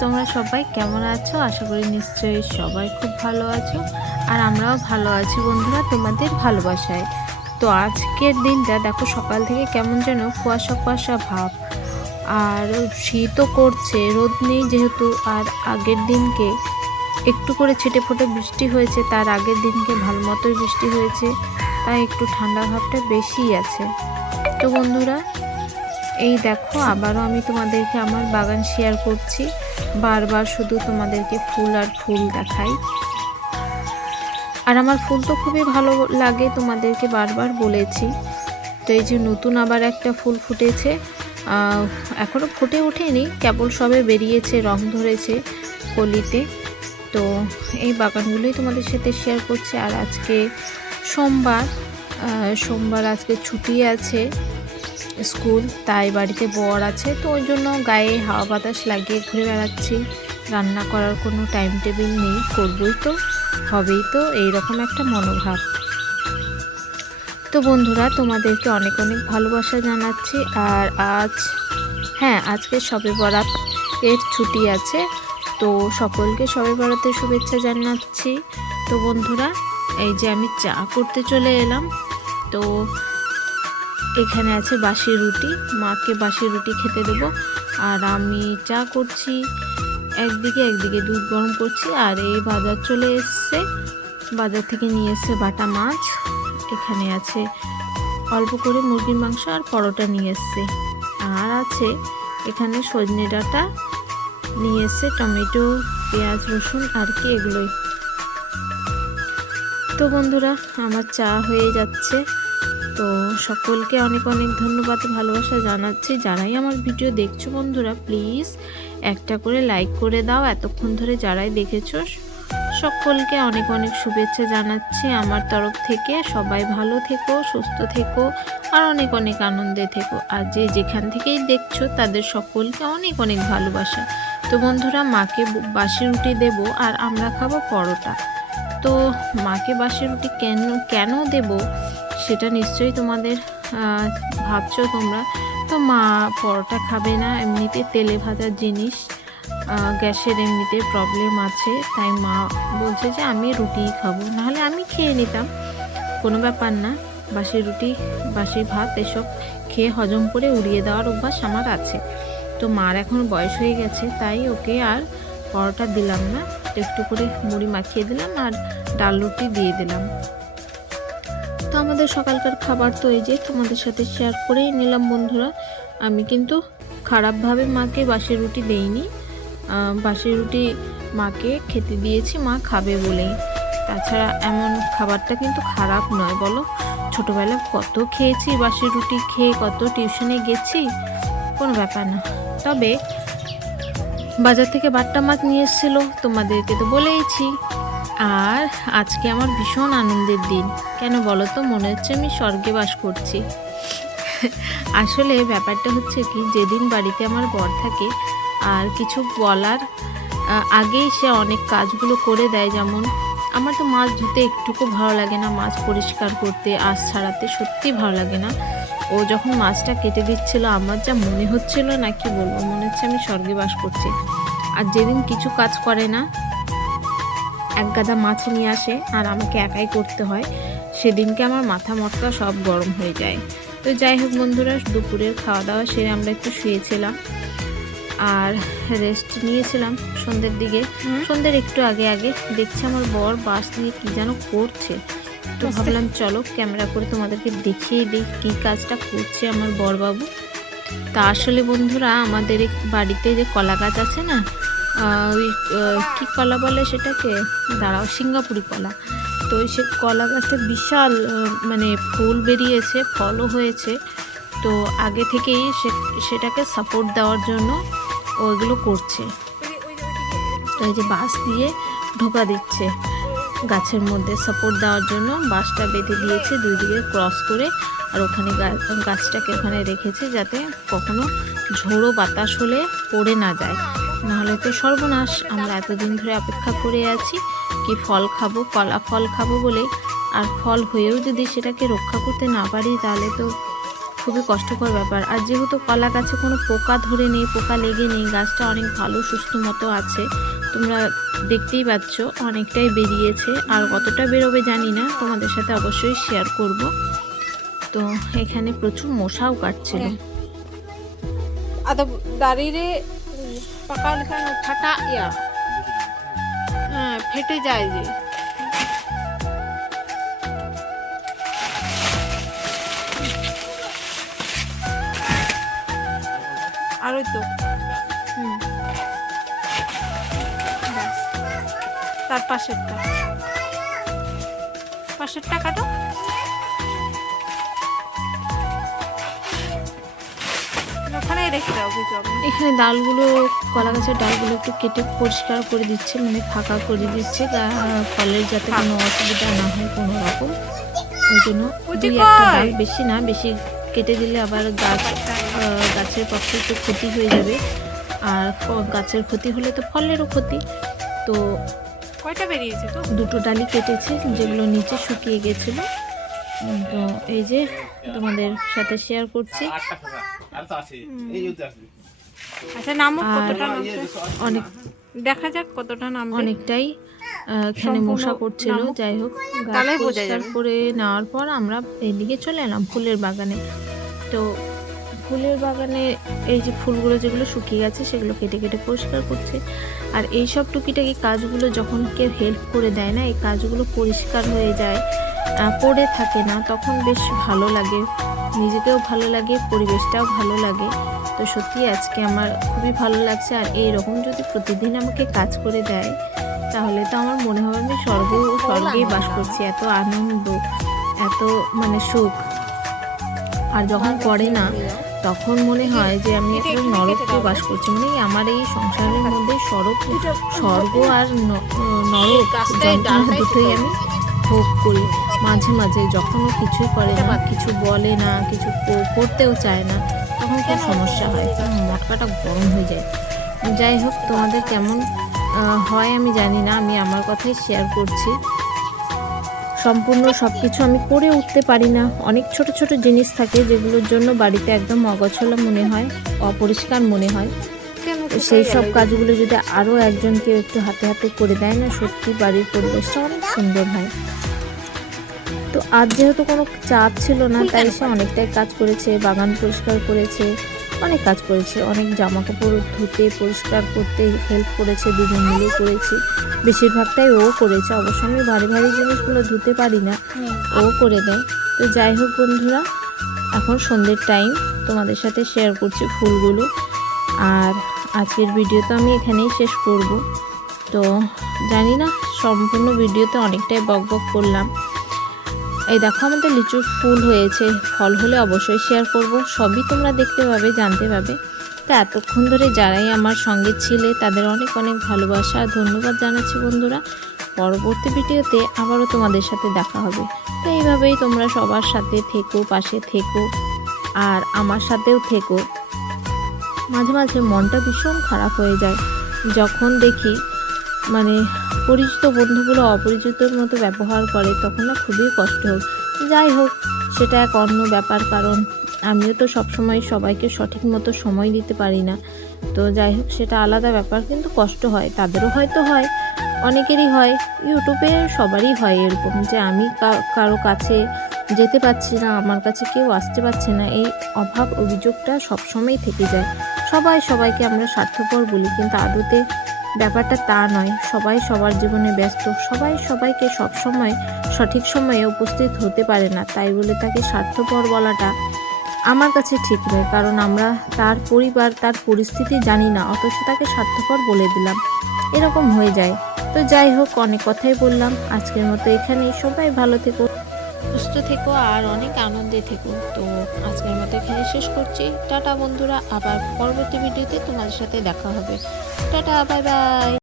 তোমরা সবাই কেমন আছো? আশা করি নিশ্চয়ই সবাই খুব ভালো আছো। আর আমরাও ভালো আছি বন্ধুরা তোমাদের ভালোবাসায়। তো আজকের দিনটা দেখো সকাল থেকে কেমন যেন কুয়াশা কুয়াশা ভাব। আর শীতও করছে, রোদ নেই যেহেতু। আর আগের দিনকে একটু করে ছিটে ফোটে বৃষ্টি হয়েছে, তার আগের দিনকে ভালো মতোই বৃষ্টি হয়েছে। তাই একটু ঠান্ডা ভাবটা বেশিই আছে। তো বন্ধুরা, এই দেখো, আবারও আমি তোমাদেরকে আমার বাগান শেয়ার করছি। বারবার শুধু তোমাদেরকে ফুল আর ফুল দেখাই। আর আমার ফুল তো খুবই ভালো লাগে তোমাদেরকে বারবার বলেছি। তো এই যে নতুন আবার একটা ফুল ফুটেছে আহ, এখনও ফুটে ওঠেনি কেবল সবে বেরিয়েছে রং ধরেছে কলিতে। তো এই বাগানগুলোই তোমাদের সাথে শেয়ার করছি। আর আজকে সোমবার সোমবার আজকে ছুটি আছে। স্কুল, তাই বাড়িতে বর আছে, তো ওই জন্য গায়ে হাওয়া বাতাস লাগিয়ে ঘুরে বেড়াচ্ছি। রান্না করার কোনো টাইম টেবিল নেই, করবই তো, হবেই তো, এইরকম একটা মনোভাব। তো বন্ধুরা, তোমাদেরকে অনেক অনেক ভালোবাসা জানাচ্ছি, আর আজ হ্যাঁ আজকে সবে বরাত এর ছুটি আছে, তো সকলকে সবে বরাতের শুভেচ্ছা জানাচ্ছি। তো বন্ধুরা, এই যে আমি চা করতে চলে এলাম, তো এখানে আছে বাসি রুটি। মাকে বাসি রুটি খেতে দেবো। আর আমি চা করছি। একদিকে একদিকে দুধ গরম করছি। আর এই বাজার চলে এসছে। বাজার থেকে নিয়ে এসছে বাটা মাছ। এখানে আছে অল্প করে মুরগির মাংস আর পরোটা নিয়ে এসছে। আর আছে এখানে সজনে ডাঁটা নিয়ে এসছে, টমেটো, পেঁয়াজ, রসুন আর কি এগুলোই। তো বন্ধুরা, আমার চা হয়ে যাচ্ছে। তো সকলকে অনেক অনেক ধন্যবাদ, ভালোবাসা জানাচ্ছি। যারাই আমার ভিডিও দেখছ বন্ধুরা প্লিজ একটা করে লাইক করে দাও। এতক্ষণ ধরে যারাই দেখেছ, সকলকে অনেক অনেক শুভেচ্ছা জানাচ্ছি আমার তরফ থেকে। সবাই ভালো থেকো, সুস্থ থেকো, আর অনেক অনেক আনন্দে থেকো। আর যে যেখান থেকেই দেখছ, তাদের সকলকে অনেক অনেক ভালোবাসা। তো বন্ধুরা, মাকে বাসি রুটি দেব আর আমরা খাব পরোটা। তো মাকে বাসি রুটি কেন কেন দেবো? সেটা নিশ্চয়ই তোমাদের ভাবছ তোমরা। তো মা পরোটা খাবে না, এমনিতে তেলে ভাজার জিনিস গ্যাসের এমনিতে প্রবলেম আছে। তাই মা বলছে যে আমি রুটিই খাব, নাহলে আমি খেয়ে নিতাম। কোনো ব্যাপার না, বাসি রুটি, বাসি ভাত, এসব খেয়ে হজম করে উড়িয়ে দেওয়ার অভ্যাস আমার আছে। তো মার এখন বয়স হয়ে গেছে, তাই ওকে আর পরোটা দিলাম না। একটু করে মুড়ি মাখিয়ে দিলাম আর ডাল রুটি দিয়ে দিলাম। তো আমাদের সকালকার খাবার তো এই যে তোমাদের সাথে শেয়ার করেই নিলাম বন্ধুরা। আমি কিন্তু খারাপভাবে মাকে বাসি রুটি দেইনি। আহ, বাসি রুটি মাকে খেতে দিয়েছি মা খাবে বলেই তাছাড়া এমন খাবারটা কিন্তু খারাপ নয় বলো। ছোটোবেলায় কত খেয়েছি বাসি রুটি খেয়ে কত টিউশনে গেছি কোনো ব্যাপার না। তবে বাজার থেকে বাট্টা মাছ নিয়ে এসেছিল তোমাদেরকে তো বলেইছি। আর আজকে আমার ভীষণ আনন্দের দিন। কেন বলো তো? মনে হচ্ছে আমি স্বর্গে বাস করছি। আসলে ব্যাপারটা হচ্ছে কি, যেদিন বাড়িতে আমার বর থাকে, আর কিছু বলার আগেই সে অনেক কাজগুলো করে দেয় যেমন, আমার তো মাছ ধুতে একটুকু ভালো লাগে না, মাছ পরিষ্কার করতে, আঁশ ছাড়াতে সত্যি ভালো লাগে না। ও যখন মাছটা কেটে দিচ্ছিল, আমার যা মনে হচ্ছিল না, কি বলব? মনে হচ্ছে আমি স্বর্গে বাস করছি। আর যেদিন কিছু কাজ করে না এক গাদা মাছ নিয়ে আসে আর আমাকে একাই করতে হয়। সেদিনকে আমার মাথা মটকা সব গরম হয়ে যায়। তো যাই হোক বন্ধুরা দুপুরের খাওয়া দাওয়া সেরে আমরা একটু শুয়েছিলাম আর রেস্ট নিয়েছিলাম সন্ধ্যের দিকে। সন্ধ্যের একটু আগে আগে দেখছি আমার বর বাস নিয়ে কী যেন করছে। তো ভাবলাম চলো ক্যামেরা করে তোমাদেরকে দেখিয়ে দিই কী কাজটা করছে আমার বরবাবু। তা আসলে বন্ধুরা আমাদের বাড়িতে যে কলা গাছ আছে না ওই কলা বলে সেটাকে? দাঁড়াও, সিঙ্গাপুরি কলা। তো ওই সে কলা গাছে বিশাল মানে ফুল বেরিয়েছে, ফলও হয়েছে। তো আগে থেকেই সেটাকে সাপোর্ট দেওয়ার জন্য ওইগুলো করছে। তো এই যে বাঁশ দিয়ে ঢোকা দিচ্ছে গাছের মধ্যে সাপোর্ট দেওয়ার জন্য। বাঁশটা বেঁধে দিয়েছে, দুই দিকে ক্রস করে আর ওখানে গাছটাকে ওখানে রেখেছে যাতে কখনো ঝোড়ো বাতাস হলে পড়ে না যায়। নাহলে তো সর্বনাশ। আমরা এতদিন ধরে অপেক্ষা করে আছি কি ফল খাব কলা ফল খাব বলে। আর ফল হয়েও যদি সেটাকে রক্ষা করতে না পারি, তাহলে তো খুবই কষ্টকর ব্যাপার। আর যেহেতু কলা গাছে কোনো পোকা ধরে নেই, পোকা লেগে নেই, গাছটা অনেক ভালো, সুস্থ মতো আছে, তোমরা দেখতেই পাচ্ছ অনেকটাই বেরিয়েছে। আর কতটা বেরোবে জানি না, তোমাদের সাথে অবশ্যই শেয়ার করব। তো এখানে প্রচুর মশাও কাটছিল। হ্যাঁ। আদা দাঁড়িয়ে পাকা ফাটা ইয়া। হ্যাঁ ফেটে যায় যে। আরও তো। তার পাশেরটা। পাশেরটা কাটো। ওখানে রেখে দাও কিছু এখানে ডালগুলো কলা গাছের ডালগুলো একটু কেটে পরিষ্কার করে দিচ্ছে মানে ফাঁকা করে দিচ্ছে গা- ফলের যাতে কোনো অসুবিধা না হয় কোনো রকম। ওই জন্য দুই একটা ডাল বেশি না বেশি কেটে দিলে আবার গাছ আহ, গাছের পক্ষে একটু ক্ষতি হয়ে যাবে। আর গাছের ক্ষতি হলে তো ফলেরও ক্ষতি। তো কয়টা বেরিয়েছে তো? দুটো ডালি কেটেছে যেগুলো নিচে শুকিয়ে গেছিল। তো এই যে তোমাদের সাথে শেয়ার করছি। আচ্ছা নামো কতটা অনেক। দেখা যাক কতটা নামবে অনেকটাই এখানে মশা করছিল যাই হোক বোঝা পরিষ্কার করে নেওয়ার পর আমরা এইদিকে চলে এলাম ফুলের বাগানে। তো ফুলের বাগানে এই যে ফুলগুলো যেগুলো শুকিয়ে গেছে সেগুলো কেটে কেটে পরিষ্কার করছে। আর এই সব টুকিটাকি কাজগুলো যখন কেউ হেল্প করে দেয় না এই কাজগুলো পরিষ্কার হয়ে যায়। পড়ে থাকে না তখন বেশ ভালো লাগে। নিজেকেও ভালো লাগে পরিবেশটাও ভালো লাগে। তো সত্যি আজকে আমার খুবই ভালো লাগছে আর এই রকম যদি প্রতিদিন আমাকে কাজ করে দেয় তাহলে তো আমার মনে হবে আমি স্বর্গ স্বর্গেই বাস করছি এত আনন্দ এত মানে সুখ। আর যখন করে না তখন মনে হয় যে আমি একটা নরকে বাস করছি মানে আমার এই সংসারের মধ্যে স্বর্গ স্বর্গ আর নরক দুটোই আমি ভোগ করি। মাঝে মাঝে যখন ও কিছুই করে না কিছু বলে না কিছু করতেও চায় না তখন খুব সমস্যা হয়। মটকাটা গরম হয়ে যায়। যাই হোক তোমাদের কেমন হয় আমি জানি না আমি আমার কথাই শেয়ার করছি। সম্পূর্ণ সব কিছু আমি করে উঠতে পারি না। অনেক ছোট ছোট জিনিস থাকে যেগুলোর জন্য বাড়িতে একদম অগছলা মনে হয় অপরিষ্কার মনে হয়। সেই সব কাজগুলো যদি আরও একজন কেউ একটু হাতে হাতে করে দেয় না সত্যি বাড়ির পরিবেশটা অনেক সুন্দর হয়। তো আজ যেহেতু কোনো চাপ ছিল না তাই সে অনেকটাই কাজ করেছে বাগান পরিষ্কার করেছে অনেক কাজ করেছে অনেক জামা কাপড় ধুতে পরিষ্কার করতে হেল্প করেছে দুজন মিলে করেছি। বেশিরভাগটাই ও করেছে অবশ্য আমি ভারী ভারী জিনিসগুলো ধুতে পারি না ও করে দেয়। তো যাই হোক বন্ধুরা এখন সন্ধ্যের টাইম তোমাদের সাথে শেয়ার করছি ফুলগুলো। আর আজকের ভিডিও তো আমি এখানেই শেষ করব। তো জানি না, সম্পূর্ণ ভিডিওতে অনেকটাই বক বক করলাম। এই দেখো আমাদের লিচুর ফুল হয়েছে, ফল হলে অবশ্যই শেয়ার করব। সবই তোমরা দেখতে পাবে, জানতে পাবে। তো এতক্ষণ ধরে যারাই আমার সঙ্গে ছিলে, তাদের অনেক অনেক ভালোবাসা, ধন্যবাদ জানাচ্ছি বন্ধুরা। পরবর্তী ভিডিওতে আবারও তোমাদের সাথে দেখা হবে। তো এইভাবেই তোমরা সবার সাথে থেকো, পাশে থেকো, আর আমার সাথেও থেকো। মাঝে মাঝে মনটা ভীষণ খারাপ হয়ে যায়। যখন দেখি মানে পরিচিত বন্ধুগুলো অপরিচিতর মতো ব্যবহার করে, তখন না খুবই কষ্ট হোক যাই হোক, সেটা এক অন্য ব্যাপার, কারণ আমিও তো সবসময় সবাইকে সঠিক মতো সময় দিতে পারি না। তো যাই হোক, সেটা আলাদা ব্যাপার, কিন্তু কষ্ট হয়। তাদেরও হয়তো হয়, অনেকেরই হয়। ইউটিউবে সবারই হয় এরকম যে আমি কারও কাছে যেতে পারছি না, আমার কাছে কেউ আসতে পারছে না, এই অভাব অভিযোগটা সবসময় থেকে যায়। সবাই সবাইকে আমরা স্বার্থপর বলি, কিন্তু আদতে ব্যাপারটা তা নয়। সবাই সবার জীবনে ব্যস্ত। সবাই সবাইকে সবসময় সঠিক সময়ে উপস্থিত হতে পারে না। তাই বলে তাকে স্বার্থপর বলাটা আমার কাছে ঠিক নয়, কারণ আমরা তার পরিবার, তার পরিস্থিতি জানি না, অথচ তাকে স্বার্থপর বলে দিলাম। এরকম হয়ে যায়। তো যাই হোক, অনেক কথাই বললাম। আজকের মতো এখানেই। সবাই ভালো থেকো। সুস্থ থেকো আর অনেক আনন্দে থেকো। তো আজকের মতো এখানে শেষ করছি। টাটা বন্ধুরা, আবার পরবর্তী ভিডিওতে তোমাদের সাথে দেখা হবে। Tata, bye bye.